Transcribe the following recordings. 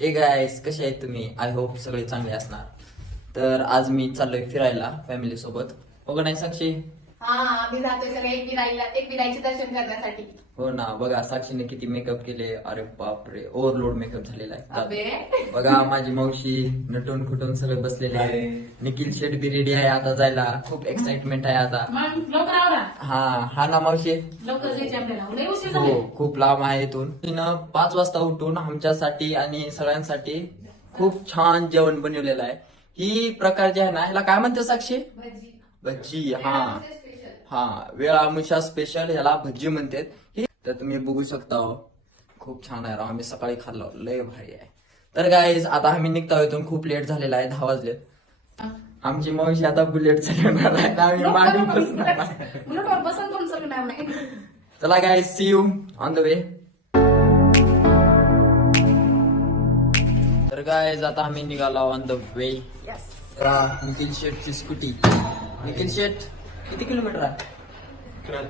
Hey guys कसे आहेत तुम्ही? आय होप सगळे चांगले असणार. तर आज मी चाललोय फिरायला फॅमिली सोबत. बघा नाही साक्षी? हा आम्ही जातोय सगळे एक विराईचे दर्शन करण्यासाठी. हो ना, बघा साक्षीने किती मेकअप केले. अरे बापरे, ओव्हरलोड मेकअप झालेला आहे. अबे बघा माझी मावशी नटून खुटून सगळे बसलेले आहे. निखिल शेट बी रेडी आहे आता जायला. खूप एक्साइटमेंट आहे आता. मग लवकर आवरा, हा ना मावशी. लवकर जायचे आपल्याला, लय उशीर झाले. हो, खूप लांब आहे इथून. तिनं 5 वाजता उठून आमच्यासाठी आणि सगळ्यांसाठी खूप छान जेवण बनवलेलं आहे. ही प्रकार जे आहे ना, ह्याला काय म्हणते साक्षी? भजी. भजी. हा वेळामुशा स्पेशल ह्याला भजी म्हणतात. तर तुम्ही बघू शकता हो. खूप छान आहे राव. आम्ही सकाळी खाल्लो, लय भारी आहे. तर गाईज आता आम्ही निघता इथून. खूप लेट झालेला आहे, 10 वाजले. आमची मावशी आता बुलेट चालवणार आहे ना, आम्ही मागे बसणार आहे. बुलेटवर बसून पण चालणार नाही. चला guys, see you on the way. तर गाईज आता आम्ही निघालो ऑन द वे. निखिल शेटची स्कूटी. निखिल शेट किती किलोमीटर आहे? 73.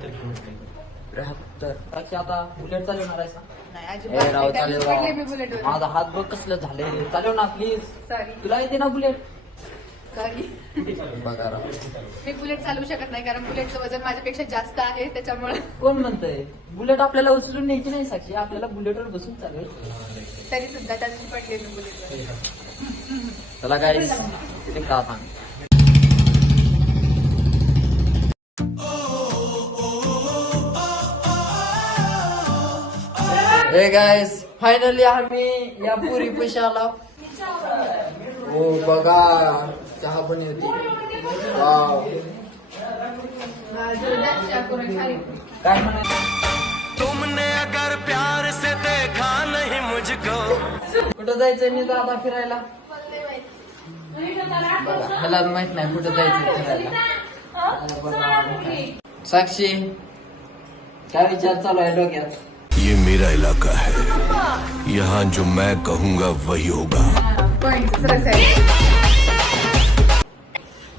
आता बुलेट चालवणार आहे नाही ए राव, चालेल राव. मी बुलेटवर. माझा हात बघ कसलं झाले. चालव ना प्लीज. सॉरी तुला येते ना बुलेट? सॉरी बघा राव. मी बुलेट चालवू शकत नाही कारण बुलेटचं वजन माझ्यापेक्षा जास्त आहे त्याच्यामुळे. कोण म्हणतंय बुलेट आपल्याला उचलून न्यायची नाही साक्षी? आपल्याला बुलेटवर बसून चालवायचं. तरी सुद्धा त्यातून पडले मी बुलेटवर. चला गाईज निघता आता. हे गाईज फायनली आम्ही या पुरी पैसे आला. हो बघा, चहा पण येते. वाव. काय म्हणायचं? तुमने अगर प्यार से देखा नहीं मुझको. कुठं जायचंय मी आता फिरायला? बघा, ह्याला माहित नाही कुठं जायचंय फिरायला. बघा. साक्षी काय विचार चालू आहे डोक्यात? ये मेरा इलाका है, यहाँ जो मैं कहूँगा वही होगा.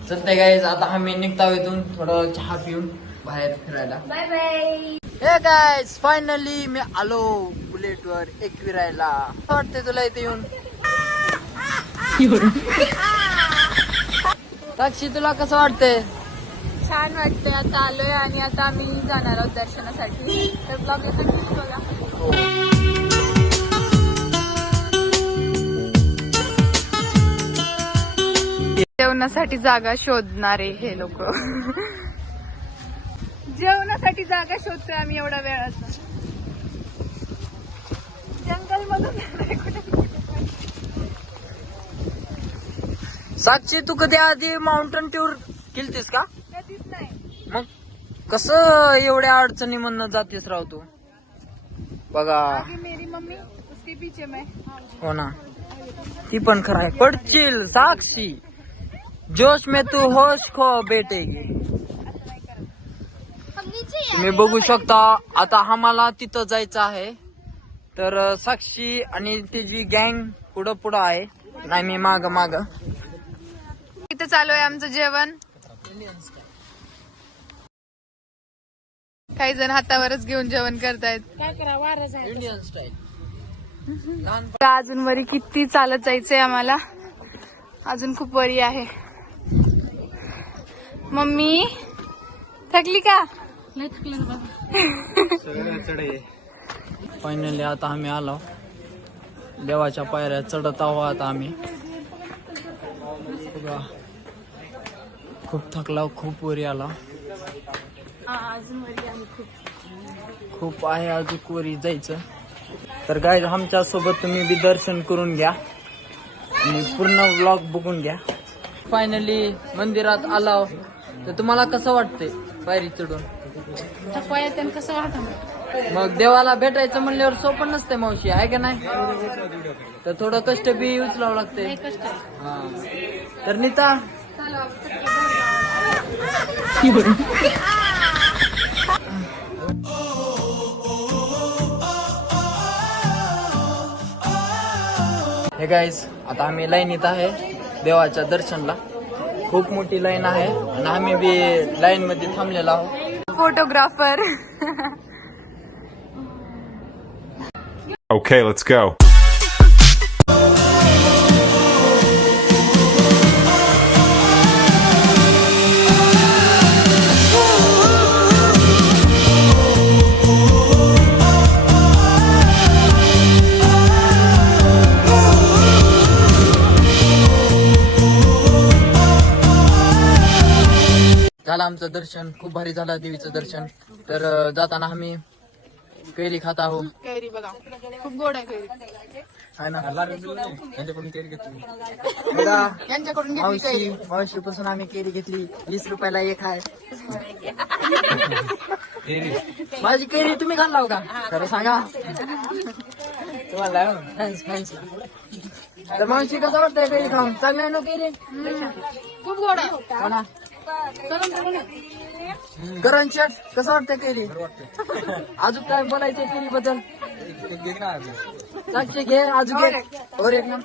चलते गाईज आता आम्ही निघता इथून. थोडं चहा पिऊन बाहेर फिरायला. Bye bye. Hey guys finally मी आलो बुलेटवर एक फिरायला. वाटते तुला इथे येऊन? साक्षी तुला कसं वाटतंय? छान वाटतंय. आता आलोय आणि आता आम्ही जाणार आहोत दर्शनासाठी. तर ब्लॉग कंटिन्यू बघा. जेवणासाठी जागा शोधणारे हे लोक. जेवणासाठी जागा शोधतोय आम्ही एवढ्या वेळात. जंगल मधून साक्षी तू कधी आधी माउंटन टूर केलतीस का? कधीच नाही. मग कसं एवढ्या अडचणी म्हणून जातेस राव तू? बघा. आगे मेरी मम्मी उसके पीछे मैं. हो ना, ती पण खरं आहे. पडशील साक्षी. जोश में तू होश खो बेटेगी. तुम्ही बघू शकता आता आम्हाला तिथं जायचं आहे. तर साक्षी आणि तिची गँग पुढं पुढं आहे. नाही मी माग. इथं चालू आहे आमचं जेवण. काही जण हातावरच घेऊन जेवण करतायत. Indian style. अजून वरी किती चालत जायचंय आम्हाला. अजून खूप वरी आहे. मम्मी थकली का? फायनली आता आम्ही आलो. देवाच्या पायऱ्या चढत आहोत आता आम्ही. बघा, खूप थकला, खूप वरी आला. अजून वरी आहे खूप आहे अजून वरी जायचं. तर गाईज आमच्या सोबत तुम्ही बी दर्शन करून घ्या आणि पूर्ण व्लॉग बघून घ्या. फायनली मंदिरात आलो. तर तुम्हाला कसं वाटतंय पायरी चढून? थकवायचं कसं वाटत? मग देवाला भेटायचं म्हणल्यावर सोपं नसतंय मावशी, आहे का नाही? तर थोडं कष्ट बी उचलावं लागतंय. हा. तर नीता हे गाईस आता आम्ही लाईनीत आहे देवाच्या दर्शनला. खूप मोठी लाईन आहे आणि आम्ही बी लाईन मध्ये थांबलेलो आहोत. फोटोग्राफर. Okay, let's go. झालं आमचं दर्शन, खूप भारी झालं देवीचं दर्शन. तर जाताना आम्ही कैरी खात आहोत. कैरी बघा खूप गोड आहे कैरी. आहे ना बघा यांच्याकडून घेतली मावशी कैरी. मावशीपासून आम्ही केळी घेतली. 20 रुपयाला एक आहे. माझी केळी तुम्ही खाल्ला का खरं सांगा. तुम्हाला थँक्स. तर मावशी कसं वाटतंय केळी खाऊन? चांगलं आहे ना केळी? खूप गोड आहे. हो ना. करण शेठ कसं वाटतंय केळी? अजून काय बोलायचं केळी बद्दल? साक्षी घे अजून घे. और एक ना